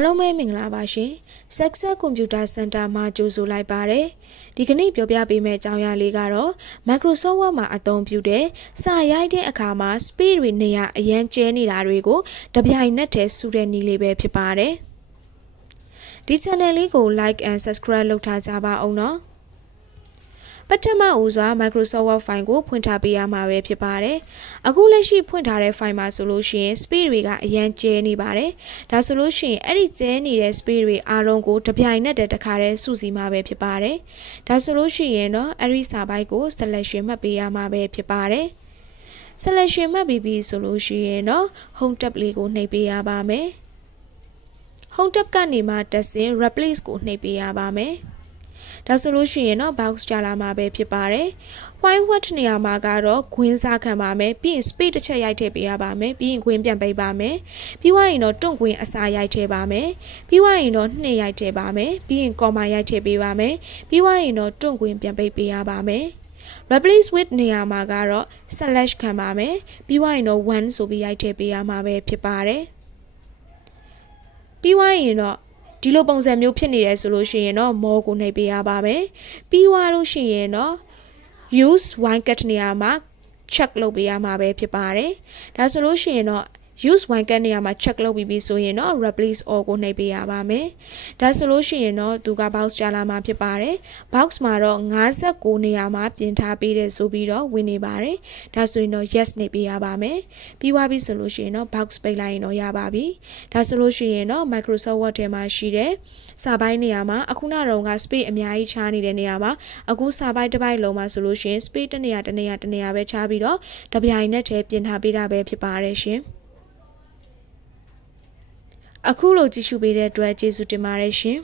အားလုံးပဲမင်္ဂလာပါရှင် Success Computer Center မှာကြိုဆိုလိုက်ပါတယ်ဒီကနေ့ပြောပြပေးမယ့်အကြောင်းအရာလေးကတော့ Microsoft Word မှာအသုံးပြုတဲ့စာရိုက်တဲ့အခါမှာ speed တွေနေရာအရန်ကျဲနေတာတွေကိုတပြိုင်နက်တည်းစုတဲ့နည်းလေးပဲဖြစ်ပါတယ်ဒီ channel လေးကို like and subscribe လုပ်ထားကြပါအောင်နော်ပထမဦးစွာ Microsoft Word file ကိုဖွင့်ထားပေးရမှာပဲဖြစ်ပါတယ်။အခုလက်ရှိဖွင့်ထားတဲ့ file မှာဆိုလို့ရှိရင် speed တွေကအရန်ကျဲနေပါတယ်။ဒါဆိုလို့ရှိရင်အဲ့ဒီကျဲနေတဲ့ speed တွေအားလုံးကိုတပြိုင်နက်တည်းတစ်ခါတည်းစုစည်းမှာပဲဖြစ်ပါတယ်။ဒါဆိုလို့ရှိရင်တော့အဲ့ဒီစာပိုက်ကို selection မှတ်ပေးရမှာပဲဖြစ်ပါတယ်။ selection မှတ်ပြီးပြီဆိုလို့ရှိရင်တော့ home tab လေးကိုနှိပ်ပေးရပါမယ်။ home tab ကနေမှတက်ဆင် replace ကိုနှိပ်ပေးရပါမယ်။ဒါဆိုလို့ရှိရင်တော့ box ကြလာမှာပဲဖြစ်ပါတယ်။ File Word နေရာမှာကတော့ခွင်းစားခံပါမယ်။ပြီးရင် space တစ်ချက်ရိုက်ထည့်ပေးရပါမယ်။ပြီးရင်ခွင်းပြန်ပိတ်ပါမယ်။ပြီးွားရင်တော့တွန့်ခွင်းအစာရိုက်ထည့်ပါမယ်။ပြီးွားရင်တော့နှစ်ရိုက်ထည့်ပါမယ်။ပြီးရင် comma ရိုက်ထည့်ပေးပါမယ်။ပြီးွားရင်တော့တွန့်ခွင်းပြန်ပိတ်ပေးရပါမယ်။ Replace with နေရာမှာကတော့ slash ခံပါမယ်။ပြီးွားရင်တော့1ဆိုပြီးရိုက်ထည့်ပေးရမှာပဲဖြစ်ပါတယ်။ပြီးွားရင်တော့ဒီလိုပုံစံမျိုးဖြစ်နေတယ်ဆိုလို့ရှိရင်တော့ more ကိုနှိပ်ပေးရပါမယ်ပြီးွားလို့ရှိရင်တော့ use wildcat နေရာမှာ check လုပ်ပေးရမှာပဲဖြစ်ပါတယ်ဒါဆိုလို့ရှိရင်တော့ use wildcat နေရာမှာ check လုပ်ပြီးပြီဆိုရင်တော့ replace all ကိုနှိပ်ပေးရပါမယ်ဒါဆိုလို့ရှိရင်တော့သူက box ကြလာမှာဖြစ်ပါတယ် box မှာတော့59နေရာမှာပြင်ထားပေးတယ်ဆိုပြီးတော့ဝင်နေပါတယ်ဒါဆိုရင်တော့ yes နှိပ်ပေးရပါမယ်ပြီးွားပြီဆိုလို့ရှိရင်တော့ box ပိတ်လိုက်ရင်တော့ရပါပြီဒါဆိုလို့ရှိရင်တော့ Microsoft Word ထဲမှာရှိတဲ့စာပိုင်းနေရာမှာအခုနတော့က space အများကြီးခြားနေတဲ့နေရာမှာအခုစာပိုင်းတစ်ပိုင်းလုံးမှာဆိုလို့ရှိရင် space တစ်နေရာပဲခြားပြီးတော့တပြိုင်နက်တည်းပြင်ထားပေးတာပဲဖြစ်ပါတယ်ရှင်အခုလိုကြည့်ရှုပေးတဲ့အတွက်ကျေးဇူးတင်ပါတယ်ရှင်